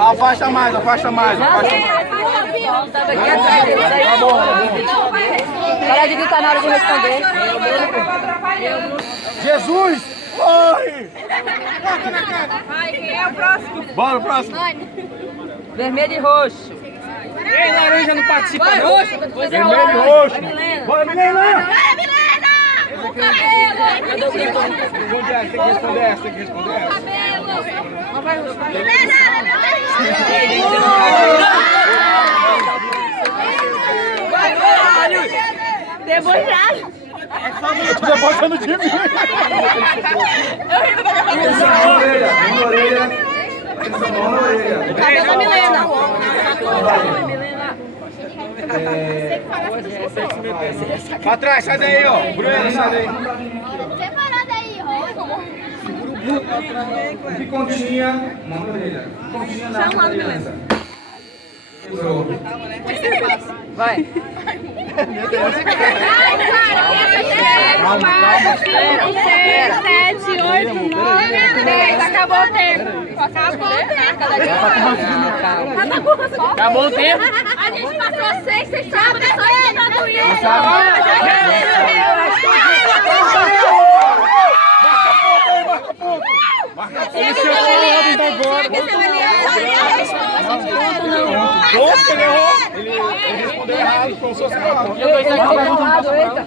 Afasta mais, afasta mais. Para de gritar na hora de responder. Jesus! Corre! Vai, quem é o próximo? Bora, próximo. Vermelho e roxo. Ei, laranja não participa não? Roxo. Vermelho e roxo. Bora, Milena! Vai, Milena! O cabelo! Tem que responder essa, tem que responder essa. Cabelo! Debochado. Tu já bota no time. Cabelo da Milena. Pra trás, sai daí, ó. Bruna, sai daí. Separado aí, ó. Que continha na orelha. Continha na orelha. Vai. Ai, cara, Calma, 5, 6, 7, 8, 9, 10. Acabou o tempo. Acabou o tempo. Acabou o tempo. A gente passou 6, vocês sabem, só estudando isso. Esse é o ordem da agora. Ponto que ele errou. Ele respondeu errado, como se fosse errado. Eita.